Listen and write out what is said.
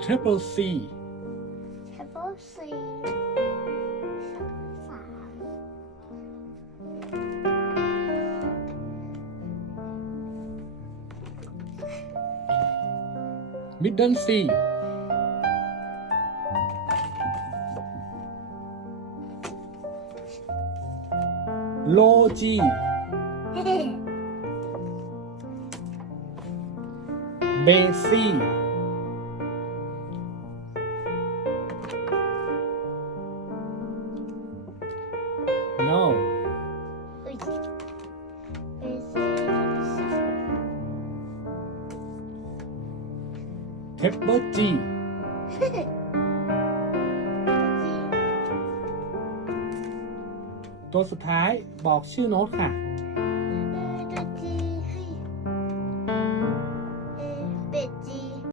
Triple C. Triple C. Middle C. Low G. Bay C. no Peppa G ตัวสุดท้ายบอกชื่อโน้ตค่ะ